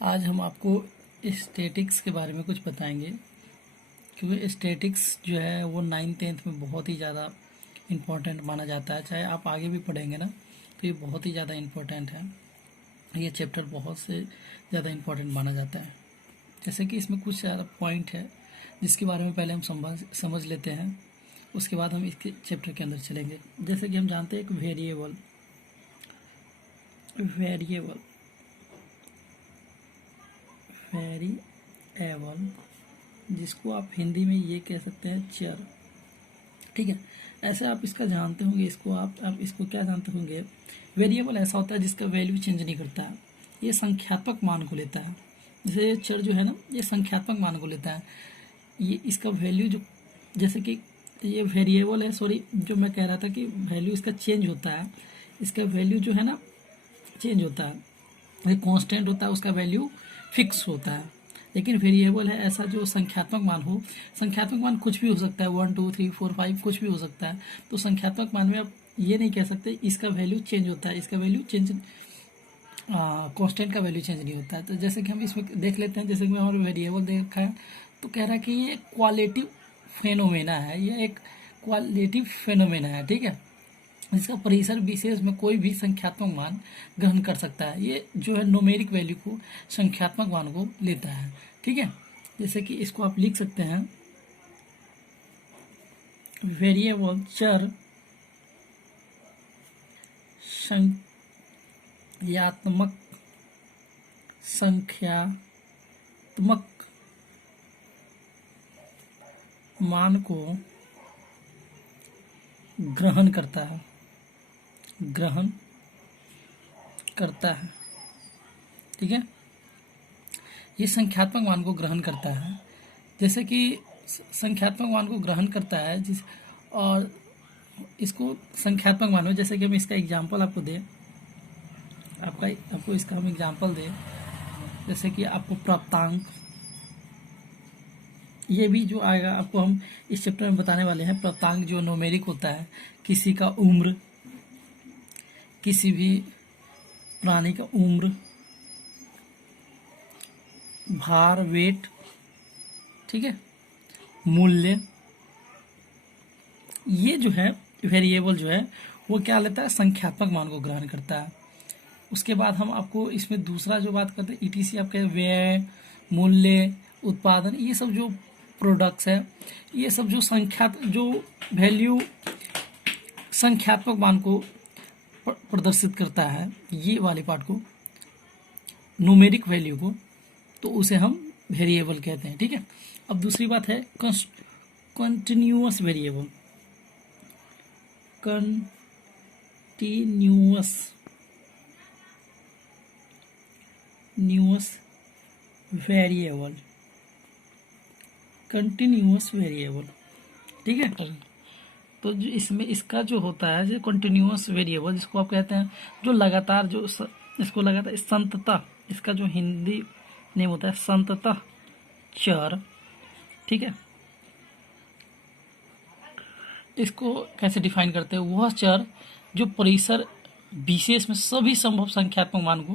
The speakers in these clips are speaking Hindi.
आज हम आपको स्टैटिक्स के बारे में कुछ बताएंगे, क्योंकि स्टैटिक्स जो है वो 9th-10th में बहुत ही ज़्यादा इम्पोर्टेंट माना जाता है। चाहे आप आगे भी पढ़ेंगे ना, तो ये बहुत ही ज़्यादा इम्पोर्टेंट है। ये चैप्टर बहुत से ज़्यादा इम्पोर्टेंट माना जाता है। जैसे कि इसमें कुछ सारा पॉइंट है जिसके बारे में पहले हम समझ लेते हैं, उसके बाद हम इसके चैप्टर के अंदर चलेंगे। जैसे कि हम जानते हैं एक वेरिएबल जिसको आप हिंदी में ये कह सकते हैं चर। ठीक है, ऐसे आप इसका जानते होंगे। इसको आप इसको क्या जानते होंगे, वेरिएबल ऐसा होता है जिसका वैल्यू चेंज नहीं करता है, ये संख्यात्मक मान को लेता है। जैसे चर जो है ना, ये संख्यात्मक मान को लेता है। ये इसका वैल्यू जो, जैसे कि ये वेरिएबल है, सॉरी, जो मैं कह रहा था कि वैल्यू इसका चेंज होता है। इसका वैल्यू जो है ना चेंज होता है, ये कांस्टेंट होता है, उसका वैल्यू फिक्स होता है। लेकिन वेरिएबल है ऐसा जो संख्यात्मक मान हो। संख्यात्मक मान कुछ भी हो सकता है, 1 2 3 4 5 कुछ भी हो सकता है। तो संख्यात्मक मान में आप ये नहीं कह सकते इसका वैल्यू चेंज होता है, इसका वैल्यू चेंज, कांस्टेंट का वैल्यू चेंज नहीं होता है। तो जैसे कि हम इसमें देख लेते हैं, जैसे कि हमारे वेरिएबल देखा है तो कह रहा है कि ये क्वालिटिव फेनोमेना है, ये एक क्वालिटिव फेनोमेना है। ठीक है, इसका परिसर विशेष में कोई भी संख्यात्मक मान ग्रहण कर सकता है। ये जो है न्यूमेरिक वैल्यू को, संख्यात्मक मान को लेता है। ठीक है, जैसे कि इसको आप लिख सकते हैं, वेरिएबल चर संख्यात्मक मान को ग्रहण करता है। ठीक है, ये संख्यात्मक मान को ग्रहण करता है। जैसे कि संख्यात्मक मान को ग्रहण करता है और इसको संख्यात्मक मान में, जैसे कि हम इसका एग्जांपल आपको दें, आपको इसका हम एग्जांपल दें, जैसे कि आपको प्राप्तांक, ये भी जो आएगा आपको हम इस चैप्टर में बताने वाले हैं। प्राप्तांक जो न्यूमेरिक होता है, किसी का उम्र, किसी भी प्राणी का उम्र, भार, वेट, ठीक है, मूल्य, ये जो है वेरिएबल जो है वो क्या लेता है, संख्यात्मक मान को ग्रहण करता है। उसके बाद हम आपको इसमें दूसरा जो बात करते हैं, ईटीसी आपके व्यय, मूल्य, उत्पादन, ये सब जो प्रोडक्ट्स है, ये सब जो वैल्यू संख्यात्मक मान को प्रदर्शित करता है, ये वाले पार्ट को, न्यूमेरिक वैल्यू को, तो उसे हम वेरिएबल कहते हैं। ठीक है, अब दूसरी बात है कंटिन्यूअस वेरिएबल। कंटिन्यूअस वेरिएबल, ठीक है। तो जो इसमें इसका जो होता है, जो कंटिन्यूअस वेरिएबल, जिसको आप कहते हैं जो लगातार, जो इसको लगातार, संततः, इसका जो हिंदी नेम होता है संततः चर। ठीक है, इसको कैसे डिफाइन करते हैं, वह चर जो परिसर विशेष में सभी संभव संख्यात्मक मान को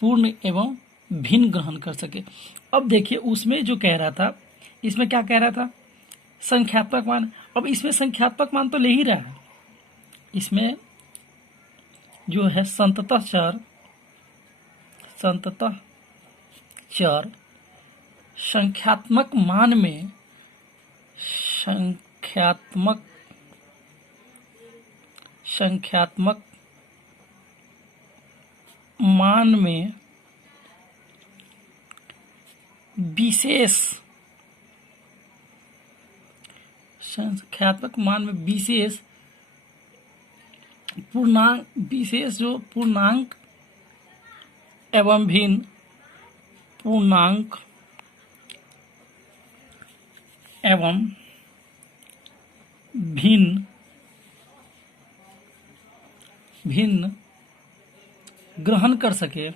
पूर्ण एवं भिन्न ग्रहण कर सके। अब देखिए उसमें जो कह रहा था, इसमें क्या कह रहा था, संख्यात्मक मान। अब इसमें संख्यात्मक मान तो ले ही रहा है, इसमें जो है संततः चर संख्यात्मक मान में, संख्यात्मक मान में विशेष, संख्यात्मक मान में विशेष पूर्णांक, विशेष जो पूर्णांक एवं भिन्न पूर्णांक एवं भिन्न ग्रहण कर सके,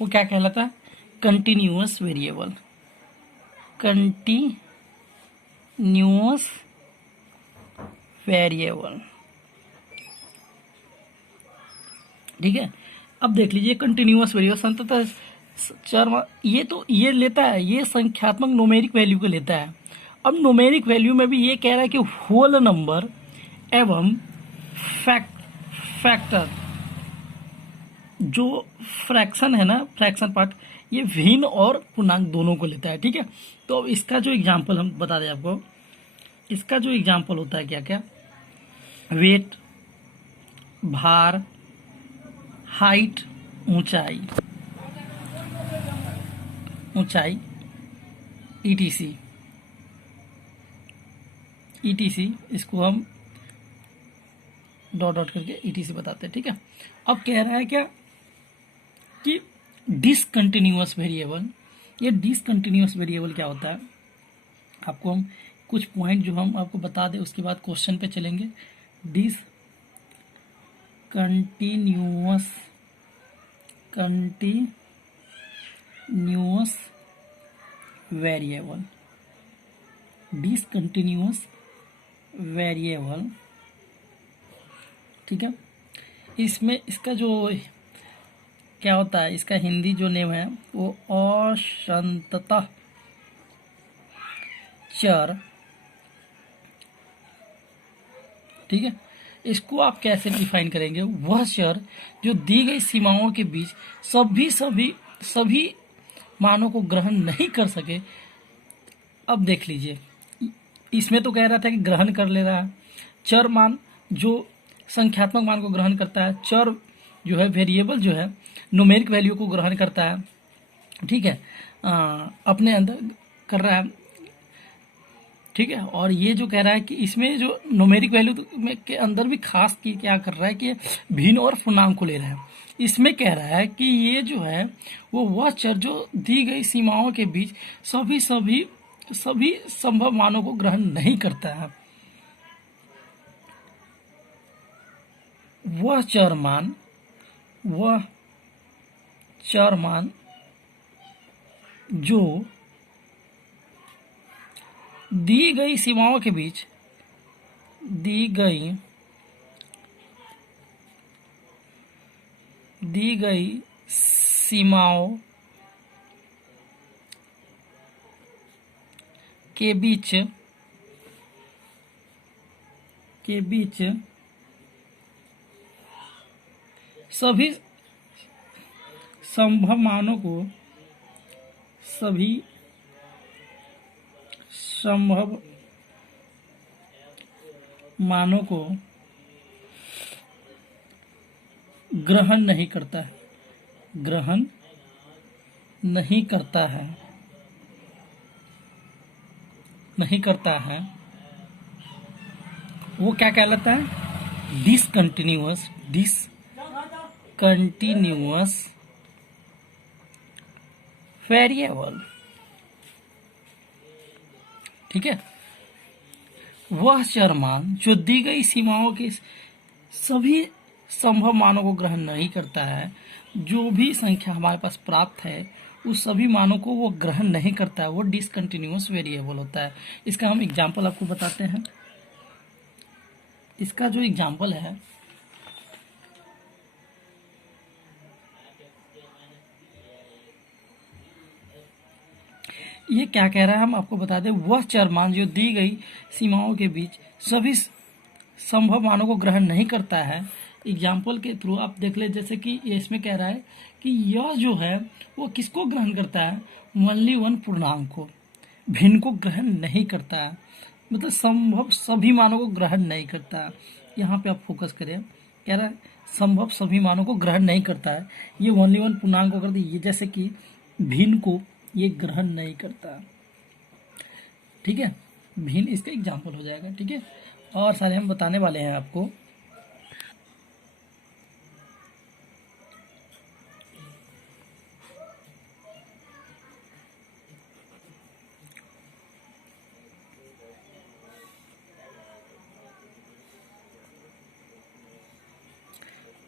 वो क्या कहलाता है, कंटिन्यूअस वेरिएबल। Continuous variable. ठीक है, अब देख लीजिए कंटिन्यूअस वेरिएबल संतत चर, ये लेता है, ये संख्यात्मक न्यूमेरिक वैल्यू को लेता है। अब न्यूमेरिक वैल्यू में भी ये कह रहा है कि होल नंबर एवं फैक्टर, जो फ्रैक्शन है ना, फ्रैक्शन पार्ट, ये भिन्न और पूर्णांक दोनों को लेता है। ठीक है, तो अब इसका जो एग्जांपल हम बता दें आपको, इसका जो एग्जांपल होता है क्या क्या, वेट, भार, हाइट, ऊंचाई, ईटीसी, इसको हम डॉट डॉट करके ईटीसी बताते हैं। ठीक है, अब कह रहा है क्या कि डिसकंटिन्यूअस वेरिएबल, ये डिसकंटिन्यूअस वेरिएबल क्या होता है, आपको हम कुछ पॉइंट जो हम आपको बता दें, उसके बाद क्वेश्चन पे चलेंगे। कंटिन्यूअस वेरिएबल, ठीक है, इसमें इसका जो क्या होता है, इसका हिंदी जो नेम है वो असंततः चर। ठीक है, इसको आप कैसे डिफाइन करेंगे, वह चर जो दी गई सीमाओं के बीच सभी मानों को ग्रहण नहीं कर सके। अब देख लीजिए, इसमें तो कह रहा था कि ग्रहण कर ले रहा है, चर मान जो संख्यात्मक मान को ग्रहण करता है, चर जो है वेरिएबल जो है न्यूमेरिक वैल्यू को ग्रहण करता है। ठीक है, अपने अंदर कर रहा है। ठीक है, और ये जो कह रहा है कि इसमें जो न्यूमेरिक वैल्यू में के अंदर भी खास की क्या कर रहा है कि भिन्न और पूर्णांक को ले रहा है। इसमें कह रहा है कि ये जो है वो वह चर जो दी गई सीमाओं के बीच सभी संभव मानों को ग्रहण नहीं करता है। वह चर मान जो दी गई सीमाओं के बीच सीमाओं के बीच सभी संभव मानों को ग्रहण नहीं करता है, वो क्या कहलाता है, डिसकंटिन्यूअस वेरिएबल। ठीक है, वह चर मान जो दी गई सीमाओं के सभी संभव मानों को ग्रहण नहीं करता है, जो भी संख्या हमारे पास प्राप्त है उस सभी मानों को वो ग्रहण नहीं करता है, वो डिसकंटिन्यूअस वेरिएबल होता है। इसका हम एग्जांपल आपको बताते हैं। इसका जो एग्जांपल है, ये क्या कह रहा है हम आपको बता दें, वह चर मान जो दी गई सीमाओं के बीच सभी संभव मानों को ग्रहण नहीं करता है। एग्जाम्पल के थ्रू आप देख ले, जैसे कि ये इसमें कह रहा है कि यह जो है वो किसको ग्रहण करता है, ओनली वन पूर्णांक को, भिन्न को ग्रहण नहीं करता है, मतलब संभव सभी मानों को ग्रहण नहीं करता है। यहाँ पे आप फोकस करें, कह रहा है संभव सभी मानों को ग्रहण नहीं करता है, ये ओनली वन पूर्णांक को करती है, जैसे कि भिन्न को ये ग्रहण नहीं करता। ठीक है, भिन्न इसका एग्जाम्पल हो जाएगा। ठीक है, और सारे हम बताने वाले हैं आपको।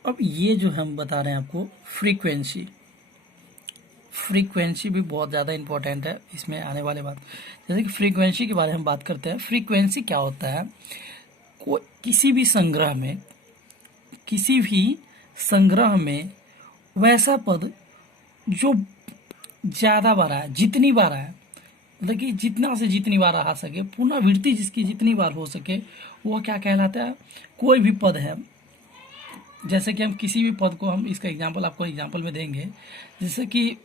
अब ये जो हम बता रहे हैं आपको, फ्रीक्वेंसी भी बहुत ज़्यादा इंपॉर्टेंट है इसमें आने वाले बात। जैसे कि फ्रीक्वेंसी के बारे में बात करते हैं। फ्रीक्वेंसी क्या होता है, किसी भी संग्रह में वैसा पद जो ज्यादा बार आए, जितनी बार आए, मतलब कि जितना से जितनी बार आ सके, पुनरावृत्ति जिसकी जितनी बार हो सके, वह क्या कहलाता है? कोई भी पद है। जैसे कि हम किसी भी पद को, हम इसका एग्जांपल आपको एग्जांपल में देंगे। जैसे कि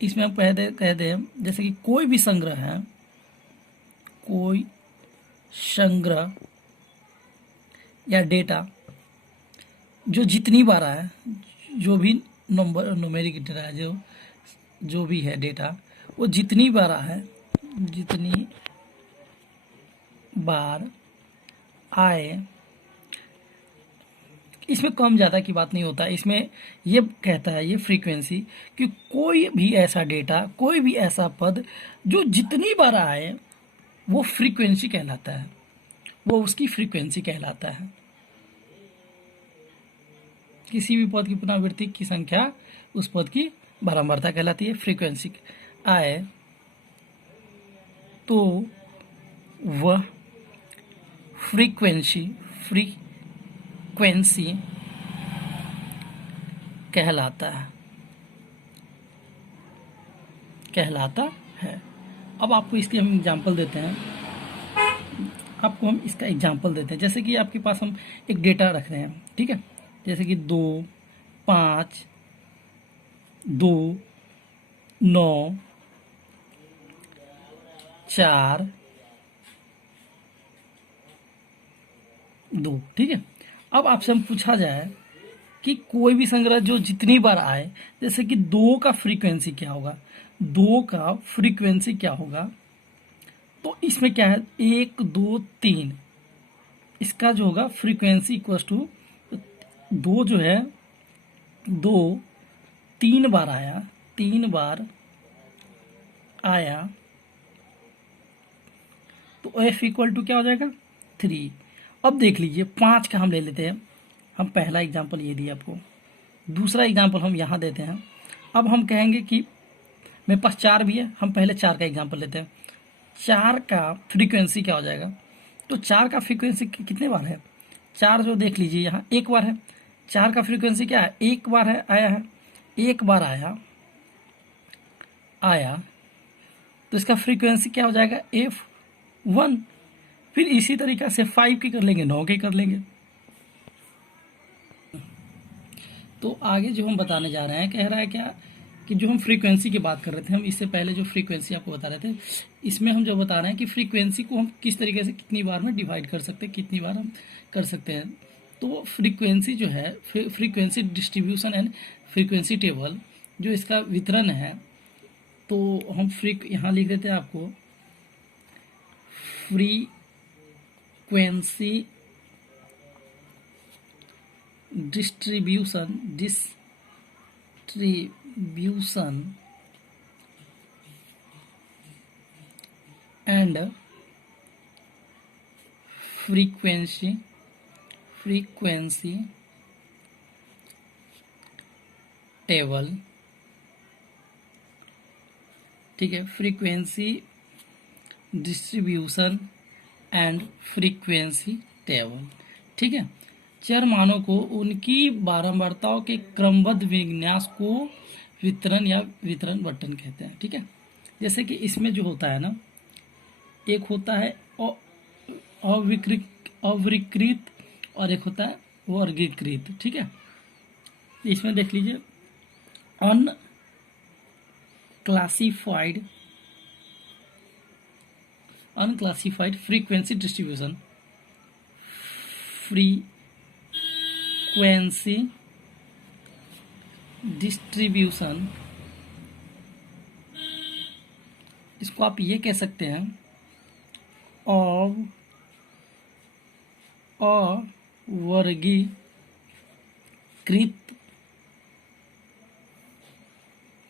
इसमें हम कह दें जैसे कि कोई भी संग्रह है, कोई संग्रह या डेटा जो जितनी बार आए, जो भी न्यूमेरिक डेटा है, जो भी है डेटा, वो जितनी बार आए, जितनी बार आए, इसमें कम ज़्यादा की बात नहीं होता। इसमें ये कहता है, ये फ्रीक्वेंसी, कि कोई भी ऐसा डेटा, कोई भी ऐसा पद जो जितनी बार आए, वो फ्रीक्वेंसी कहलाता है, वो उसकी फ्रीक्वेंसी कहलाता है। किसी भी पद की पुनरावृत्ति की संख्या उस पद की बारंबारता कहलाती है, फ्रीक्वेंसी आए तो वह फ्रीक्वेंसी कहलाता है। अब आपको इसके हम एग्जांपल देते हैं, जैसे कि आपके पास हम एक डेटा रख रहे हैं, ठीक है, जैसे कि 2, 5, 2, 9, 4, 2, ठीक है। अब आपसे हम पूछा जाए कि कोई भी संग्रह जो जितनी बार आए, जैसे कि 2 का फ्रीक्वेंसी क्या होगा, 2 का फ्रीक्वेंसी क्या होगा, तो इसमें क्या है, 1, 2, 3, इसका जो होगा फ्रीक्वेंसी इक्वल टू 2 जो है, 2 3 बार आया, 3 बार आया, तो एफ इक्वल टू क्या हो जाएगा, 3। अब देख लीजिए 5 का हम ले लेते हैं, हम पहला एग्जांपल ये दिया आपको, दूसरा एग्जांपल हम यहाँ देते हैं। अब हम कहेंगे कि मेरे पास 4 भी है, हम पहले 4 का एग्जांपल लेते हैं। 4 का फ्रीक्वेंसी क्या हो जाएगा, तो 4 का फ्रीक्वेंसी कितने बार है, 4 जो देख लीजिए यहाँ 1 बार है, 4 का फ्रीक्वेंसी क्या है, 1 बार है, आया है, 1 बार आया, तो इसका फ्रीक्वेंसी क्या हो जाएगा, F1। फिर इसी तरीका से 5 की कर लेंगे, 9 की कर लेंगे। तो आगे जो हम बताने जा रहे हैं, कह रहा है क्या, कि जो हम फ्रीक्वेंसी की बात कर रहे थे, हम इससे पहले जो फ्रीक्वेंसी आपको बता रहे थे, इसमें हम जो बता रहे हैं कि फ्रीक्वेंसी को हम किस तरीके से कितनी बार में डिवाइड कर सकते हैं, कितनी बार हम कर सकते हैं। तो फ्रीक्वेंसी जो है, frequency distribution and frequency table, जो इसका वितरण है, तो हम यहाँ लिख देते हैं आपको, frequency distribution and frequency table, ठीक है, frequency distribution and frequency table, ठीक है। चर मानों को उनकी बारंबारताओं के क्रमबद्ध विन्यास को वितरण बटन कहते हैं, ठीक है। जैसे कि इसमें जो होता है ना, एक होता है अविकृत और एक होता है वर्गीकृत, ठीक है। इसमें देख लीजिए, अनक्लासिफाइड फ्रीक्वेंसी डिस्ट्रीब्यूशन, इसको आप ये कह सकते हैं, अवर्गीकृत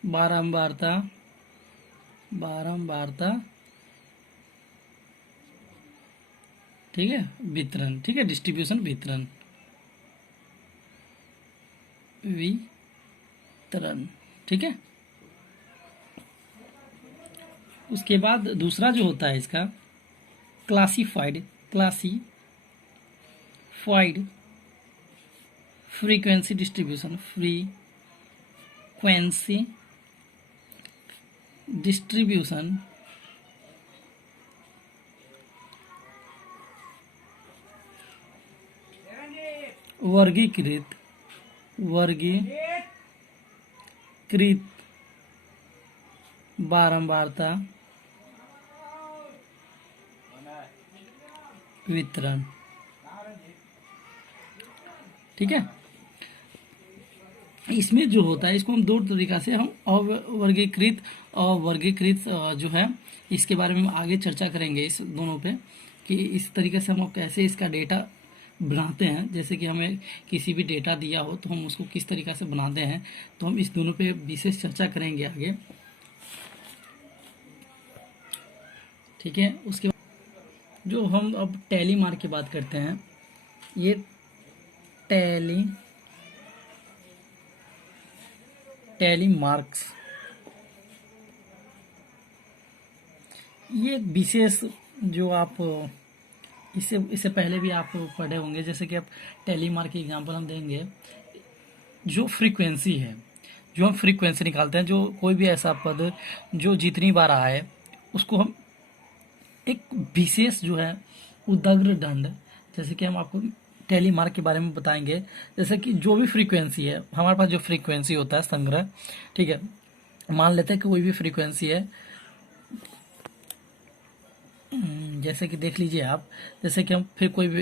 बारंबारता, ठीक है, वितरण, ठीक है, डिस्ट्रीब्यूशन वितरण, ठीक है। उसके बाद दूसरा जो होता है इसका classified wide frequency distribution, frequency distribution वर्गीकृत बारंबारता वितरण। ठीक है, इसमें जो होता है इसको हम दो तरीका से हम अवर्गीकृत और वर्गीकृत जो है इसके बारे में हम आगे चर्चा करेंगे इस दोनों पे, कि इस तरीके से हम कैसे इसका डेटा बनाते हैं। जैसे कि हमें किसी भी डेटा दिया हो तो हम उसको किस तरीका से बनाते हैं, तो हम इस दोनों पे विशेष चर्चा करेंगे आगे। ठीक है, उसके बाद जो हम अब टैली मार्क की बात करते हैं, ये टैली मार्क्स, ये विशेष जो आप इससे पहले भी आप पढ़े होंगे। जैसे कि आप टैली मार्क की एग्जांपल हम देंगे, जो फ्रीक्वेंसी है, जो हम फ्रीक्वेंसी निकालते हैं, जो कोई भी ऐसा पद जो जितनी बार आए उसको हम एक विशेष जो है उदग्र दंड, जैसे कि हम आपको टैली मार्क के बारे में बताएंगे। जैसे कि जो भी फ्रीक्वेंसी है, हमारे पास जो फ्रीक्वेंसी होता है संग्रह, ठीक है, मान लेते हैं कि कोई भी फ्रीक्वेंसी है, जैसे कि देख लीजिए आप, जैसे कि हम फिर कोई भी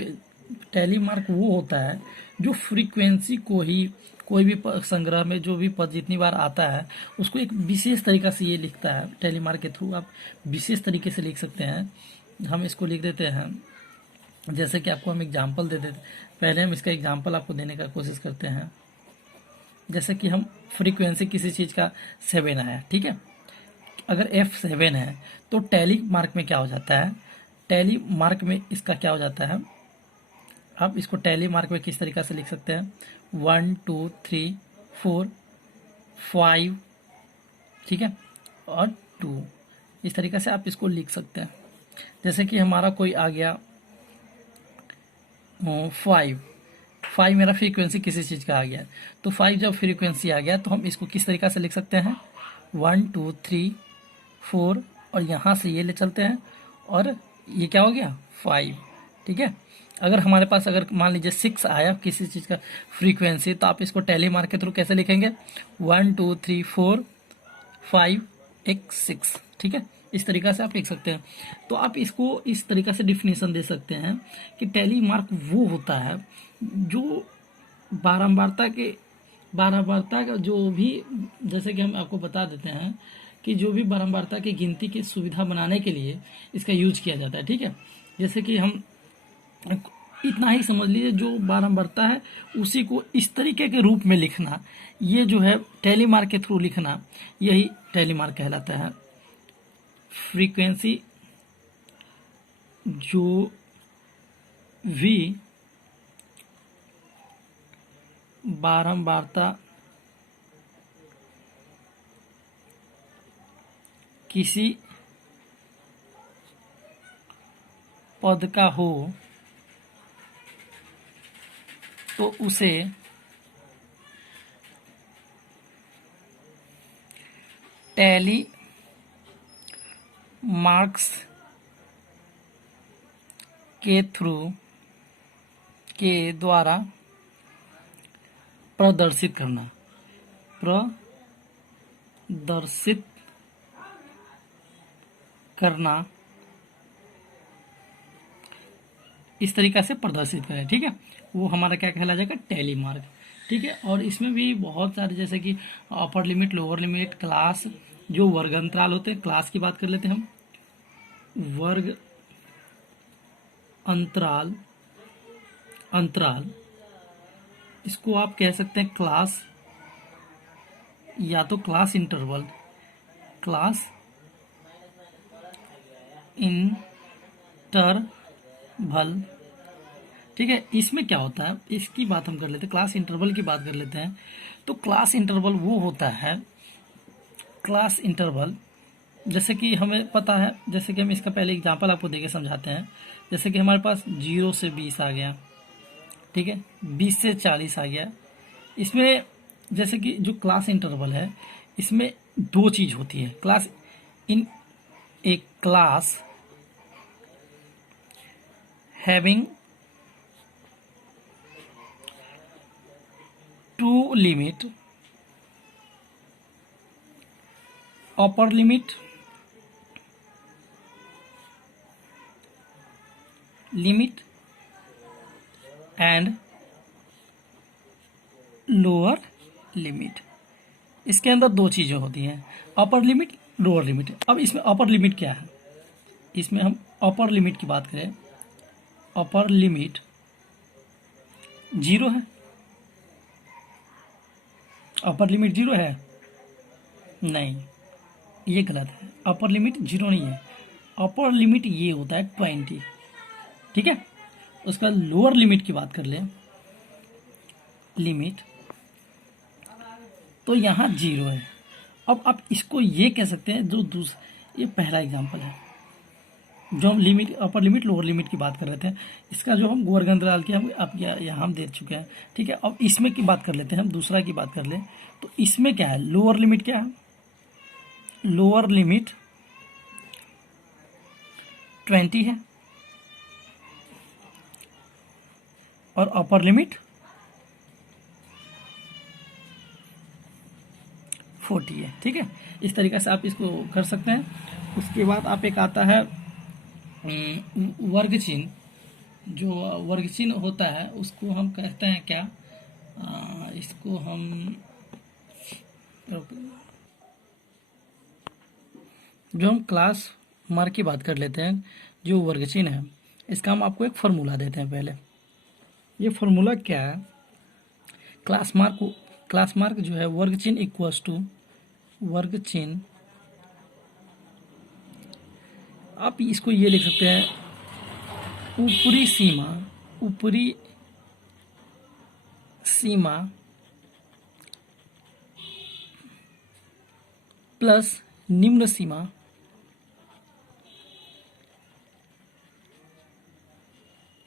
टैली मार्क वो होता है जो फ्रीक्वेंसी को ही कोई भी संग्रह में जो भी पद जितनी बार आता है उसको एक विशेष तरीका से ये लिखता है। टैली मार्क के थ्रू आप विशेष तरीके से लिख सकते हैं। हम इसको लिख देते हैं, जैसे कि आपको हम एग्जांपल दे देते, पहले हम इसका एग्जांपल आपको देने का कोशिश करते हैं। जैसे कि हम फ्रीक्वेंसी किसी चीज़ का 7 आया, ठीक है, अगर F7 है तो टैली मार्क में क्या हो जाता है, टैली मार्क में इसका क्या हो जाता है, आप इसको टैली मार्क में किस तरीका से लिख सकते हैं, 1 2 3 4 5, ठीक है, और 2, इस तरीका से आप इसको लिख सकते हैं। जैसे कि हमारा कोई आ गया 5 मेरा फ्रीक्वेंसी किसी चीज़ का आ गया, तो 5 जब फ्रीक्वेंसी आ गया तो हम इसको किस तरीका से लिख सकते हैं, 1 2 3 4, और यहाँ से ये ले चलते हैं, और ये क्या हो गया 5, ठीक है। अगर हमारे पास अगर मान लीजिए 6 आया किसी चीज़ का फ्रीक्वेंसी, तो आप इसको टैली मार्क के थ्रू कैसे लिखेंगे, 1 2 3 4 5 6, ठीक है, इस तरीका से आप लिख सकते हैं। तो आप इसको इस तरीका से डिफिनेशन दे सकते हैं कि टैली मार्क वो होता है जो बारंबारता का जो भी, जैसे कि हम आपको बता देते हैं कि जो भी बारंबारता की गिनती की सुविधा बनाने के लिए इसका यूज किया जाता है, ठीक है। जैसे कि हम इतना ही समझ लीजिए, जो बारंबारता है उसी को इस तरीके के रूप में लिखना, ये जो है टैली मार्क के थ्रू लिखना, यही टैली मार्क कहलाता है। फ्रीक्वेंसी जो भी बारंबारता किसी पद का हो तो उसे टैली मार्क्स के थ्रू के द्वारा प्रदर्शित करना इस तरीका से प्रदर्शित करें, ठीक है, वो हमारा क्या कहला जाएगा, टैली मार्क, ठीक है। और इसमें भी बहुत सारे, जैसे कि upper limit, lower limit, class, जो वर्ग अंतराल होते हैं, क्लास की बात कर लेते हैं हम, वर्ग अंतराल इसको आप कह सकते हैं क्लास, या तो क्लास इंटरवल, ठीक है। इसमें क्या होता है, इसकी बात हम कर लेते हैं, क्लास इंटरवल की बात कर लेते हैं। तो क्लास इंटरवल वो होता है, क्लास इंटरवल जैसे कि हमें पता है, जैसे कि हम इसका पहले एग्जांपल आपको देके समझाते हैं। जैसे कि हमारे पास 0 से 20 आ गया, ठीक है, 20 से 40 आ गया। इसमें जैसे कि जो क्लास इंटरवल है, इसमें दो चीज होती है। Class in a class having two limit, upper limit and lower limit. इसके अंदर दो चीजें होती हैं, अपर लिमिट, लोअर लिमिट। अब इसमें अपर लिमिट क्या है, इसमें हम अपर लिमिट की बात करें, अपर लिमिट 0 है। अपर लिमिट 0 है? नहीं, ये गलत है। अपर लिमिट 0 नहीं है। अपर लिमिट ये होता है 20, ठीक है। उसका लोअर लिमिट की बात कर ले, लिमिट, तो यहाँ 0 है। अब आप इसको ये कह सकते हैं, जो ये पहला एग्जांपल है, जो हम limit, upper limit lower limit की बात कर रहे थे, इसका जो हम गोवर्धन दलाल की हम अब यहाँ हम दे चुके हैं, ठीक है। अब इसमें की बात कर लेते हैं, हम दूसरा की बात कर ले, तो इसमें क्या है, लोअर लिमिट क्या है, लोअर लिमिट 20 है और अपर लिमिट 40 है, ठीक है। इस तरीके से आप इसको कर सकते हैं। उसके बाद आप एक आता है वर्ग चिन्ह। जो वर्ग चिन्ह होता है उसको हम कहते हैं क्या, इसको हम, जो हम क्लास मार्क की बात कर लेते हैं, जो वर्ग चिन्ह है, इसका हम आपको एक फार्मूला देते हैं पहले। ये फार्मूला क्या है, क्लास मार्क जो है वर्ग चिन्ह इक्वल्स टू, वर्ग चिन्ह, आप इसको ये लिख सकते हैं, ऊपरी सीमा प्लस निम्न सीमा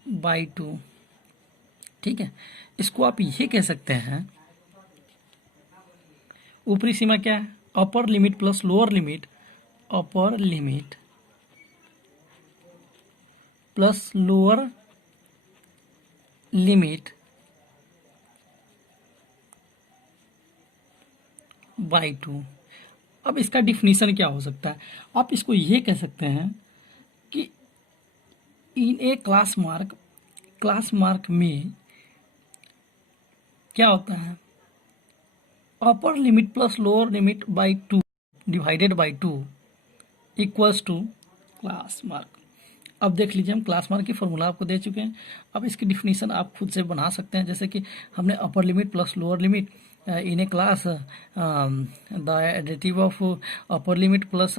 बाई 2, ठीक है। इसको आप ये कह सकते हैं, ऊपरी सीमा क्या है, upper limit plus lower limit, upper limit plus lower limit by 2। अब इसका डिफिनीशन क्या हो सकता है, आप इसको ये कह सकते हैं कि इन ए क्लास मार्क में क्या होता है, upper limit plus lower limit by 2 divided by 2 equals to class mark. अब देख लीजिए, हम क्लास मार्क की फॉर्मूला आपको दे चुके हैं। अब इसकी डिफिनीशन आप खुद से बना सकते हैं, जैसे कि हमने अपर limit plus lower limit in a class, the additive of upper limit plus,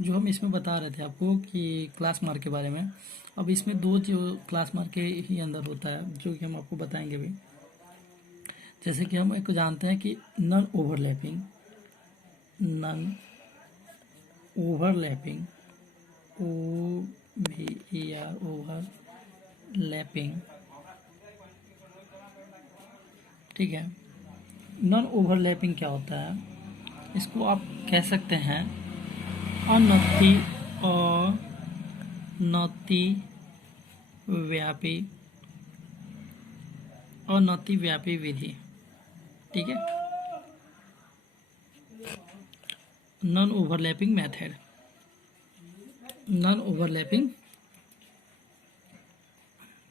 जो हम इसमें बता रहे थे आपको कि क्लास मार्क के बारे में। अब इसमें दो जो क्लास मार्क के ही अंदर होता है, जो कि हम आपको बताएंगे भी। जैसे कि हम एक जानते हैं कि नन ओवरलैपिंग, ओवरलैपिंग, ठीक है। नॉन ओवरलैपिंग क्या होता है, इसको आप कह सकते हैं अनति व्यापी विधि, ठीक है। Non overlapping method, non overlapping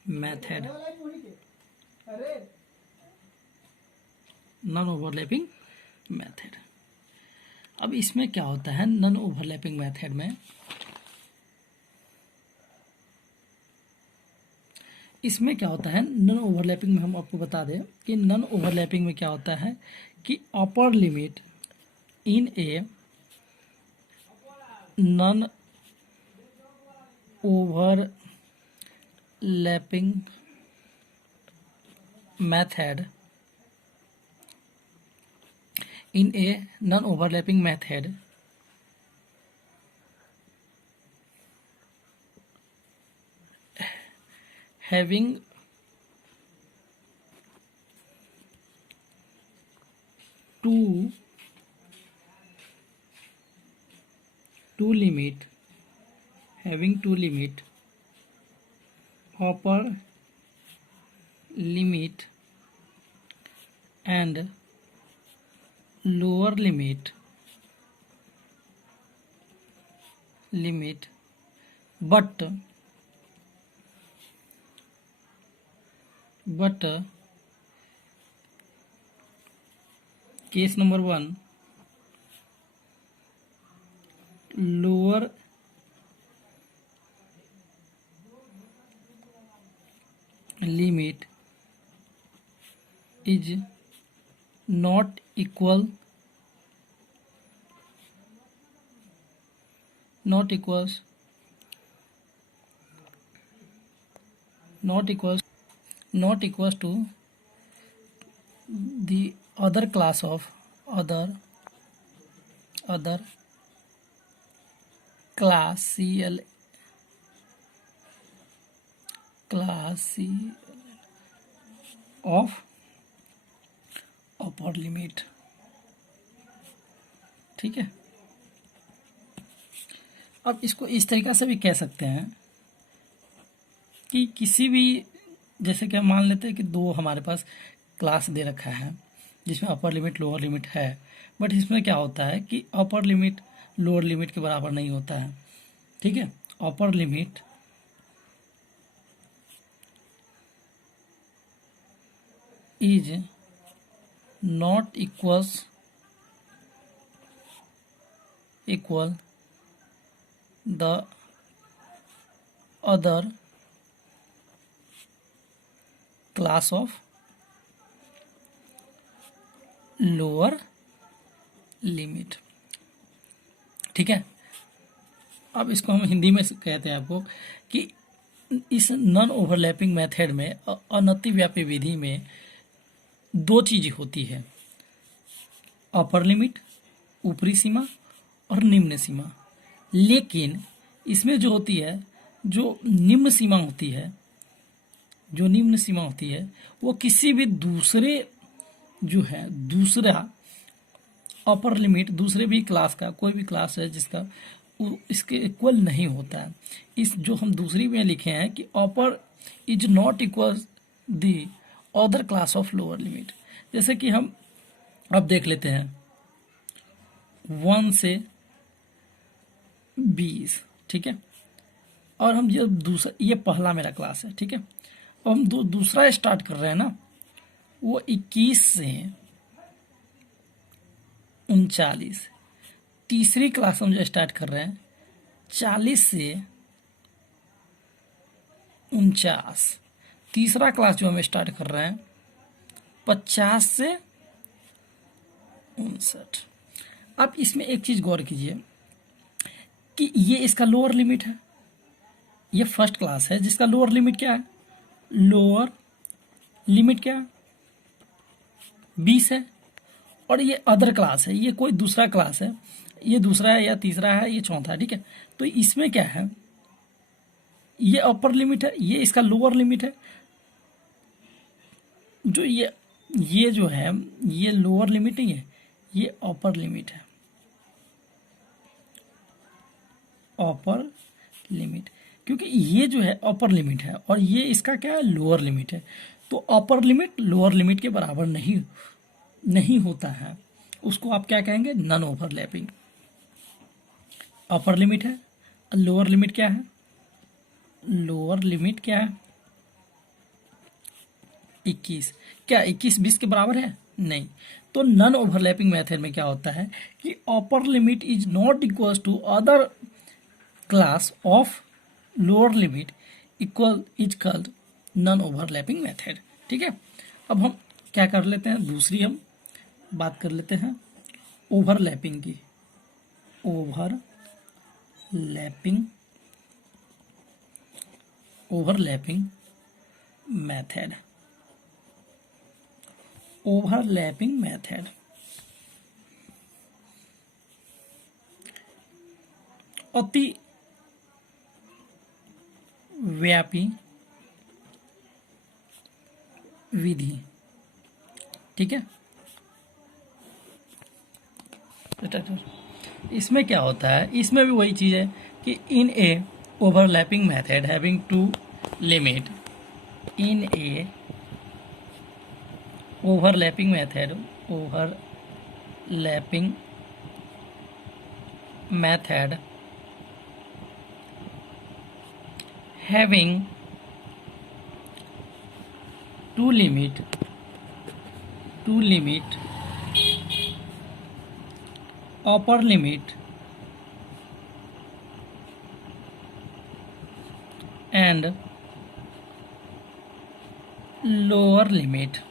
method, non overlapping method. अब इसमें क्या होता है, नॉन ओवरलैपिंग मेथड में, इसमें क्या होता है, नॉन ओवरलैपिंग में हम आपको बता दें कि नॉन ओवरलैपिंग में क्या होता है कि upper limit in a non overlapping method, in a non-overlapping method having to limit, having to limit upper limit and lower limit but case number 1, lower limit is not equals to the other class of class CL of upper limit. ठीक है, अब इसको इस तरीक़ा से भी कह सकते हैं कि किसी भी, जैसे कि हम मान लेते हैं कि दो हमारे पास क्लास दे रखा है जिसमें अपर लिमिट लोअर लिमिट है, बट इसमें क्या होता है कि अपर लिमिट लोअर लिमिट के बराबर नहीं होता है। ठीक है, upper limit is not equal the other class of lower limit. ठीक है, अब इसको हम हिंदी में कहते हैं आपको कि इस नॉन ओवरलैपिंग मेथड में अनतिव्यापी विधि में दो चीज़ें होती है, अपर लिमिट ऊपरी सीमा और निम्न सीमा। लेकिन इसमें जो होती है, जो निम्न सीमा होती है वो किसी भी दूसरे जो है दूसरा अपर लिमिट दूसरे भी क्लास का, कोई भी क्लास है जिसका इसके इक्वल नहीं होता है। इस जो हम दूसरी में लिखे हैं कि upper is not equal the other class of lower limit. जैसे कि हम अब देख लेते हैं 1 से 20। ठीक है, और हम जब दूसरा, ये पहला मेरा क्लास है। ठीक है, अब हम दूसरा स्टार्ट कर रहे हैं ना, वो 21 से 39। तीसरी क्लास हम जो स्टार्ट कर रहे हैं 40 से 49। तीसरा क्लास जो हम स्टार्ट कर रहे हैं 50 से 59। अब इसमें एक चीज गौर कीजिए कि ये इसका लोअर लिमिट है, ये फर्स्ट क्लास है जिसका लोअर लिमिट क्या है, लोअर लिमिट क्या है 20 है, और ये अदर क्लास है, ये कोई दूसरा क्लास है, ये दूसरा है या तीसरा है, ये चौथा है। ठीक है, तो इसमें क्या है, ये अपर लिमिट है, ये इसका लोअर लिमिट है। जो ये जो है ये लोअर लिमिट नहीं है, ये अपर लिमिट है, अपर लिमिट, क्योंकि ये जो है अपर लिमिट है और ये इसका क्या है, लोअर लिमिट है। तो अपर लिमिट लोअर लिमिट के बराबर नहीं होता है, उसको आप क्या कहेंगे, नॉन ओवरलैपिंग। अपर लिमिट है, लोअर लिमिट क्या है, लोअर लिमिट क्या है 21। क्या 21 20 के बराबर है, नहीं। तो नॉन ओवरलैपिंग मेथड में क्या होता है कि upper limit is not equal to other class of lower limit is called non overlapping method. ठीक है, अब हम क्या कर लेते हैं, दूसरी हम बात कर लेते हैं ओवरलैपिंग की। Overlapping method. ओवरलैपिंग मेथड अति व्यापी विधि। ठीक है, इसमें क्या होता है, इसमें भी वही चीज़ है कि in a overlapping method having two limit, in a overlapping method having to limit upper limit and lower limit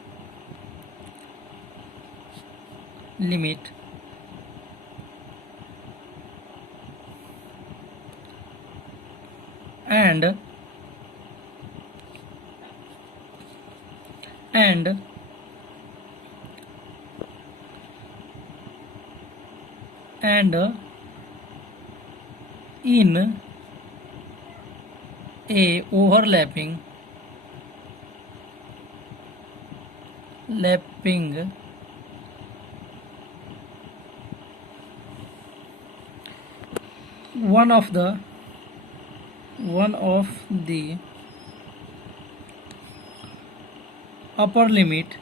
and in a overlapping one of the upper limit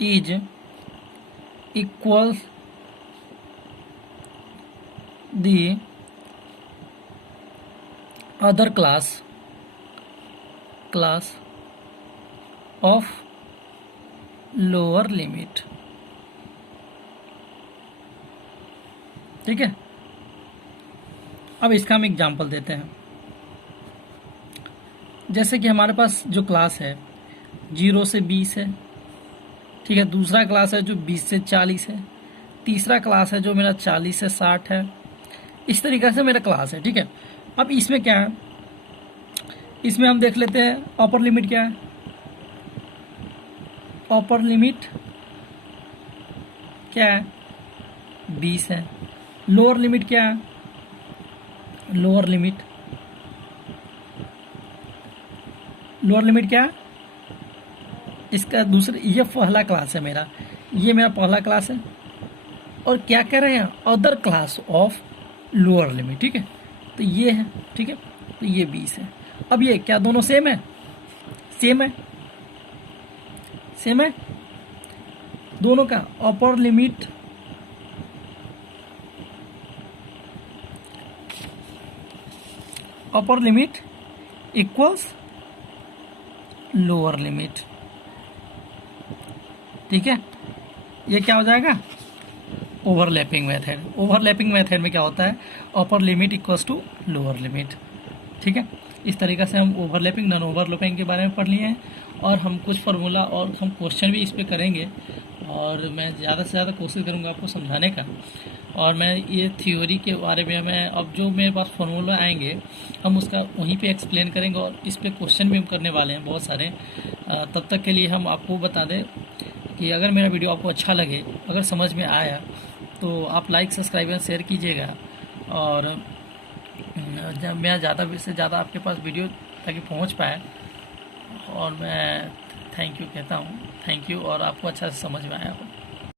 is equals the other class of lower limit। ठीक है, अब इसका हम एग्जांपल देते हैं। जैसे कि हमारे पास जो क्लास है 0 से 20 है, ठीक है, दूसरा क्लास है जो 20 से 40 है, तीसरा क्लास है जो मेरा 40 से 60 है, इस तरीके से मेरा क्लास है। ठीक है, अब इसमें क्या है, इसमें हम देख लेते हैं अपर लिमिट क्या है। अपर लिमिट क्या है, 20 है। लोअर लिमिट क्या है, लोअर लिमिट क्या है, इसका दूसरा, ये पहला क्लास है मेरा, ये मेरा पहला क्लास है। और क्या कह रहे हैं, other class of lower limit. ठीक है, तो ये है, ठीक है, तो ये 20 है। अब ये क्या दोनों सेम है, सेम है दोनों का। अपर लिमिट इक्वल्स लोअर लिमिट। ठीक है, ये क्या हो जाएगा, ओवरलैपिंग मेथड। ओवरलैपिंग मेथड में क्या होता है, upper limit equals to lower limit. ठीक है, इस तरीके से हम ओवरलैपिंग नॉन ओवरलैपिंग के बारे में पढ़ लिए हैं, और हम कुछ फार्मूला और हम क्वेश्चन भी इस पे करेंगे, और मैं ज़्यादा से ज़्यादा कोशिश करूँगा आपको समझाने का। और मैं ये थ्योरी के बारे में, मैं अब जो मेरे पास फार्मूला आएंगे हम उसका वहीं पे एक्सप्लेन करेंगे, और इस पे क्वेश्चन भी हम करने वाले हैं बहुत सारे। तब तक के लिए हम आपको बता दें कि अगर मेरा वीडियो आपको अच्छा लगे, अगर समझ में आया, तो आप लाइक, सब्सक्राइब और शेयर कीजिएगा। और जब मैं ज़्यादा से ज़्यादा आपके पास वीडियो ताकि पहुंच पाए, और मैं थैंक यू कहता हूं, थैंक यू, और आपको अच्छा से समझ में आया हो।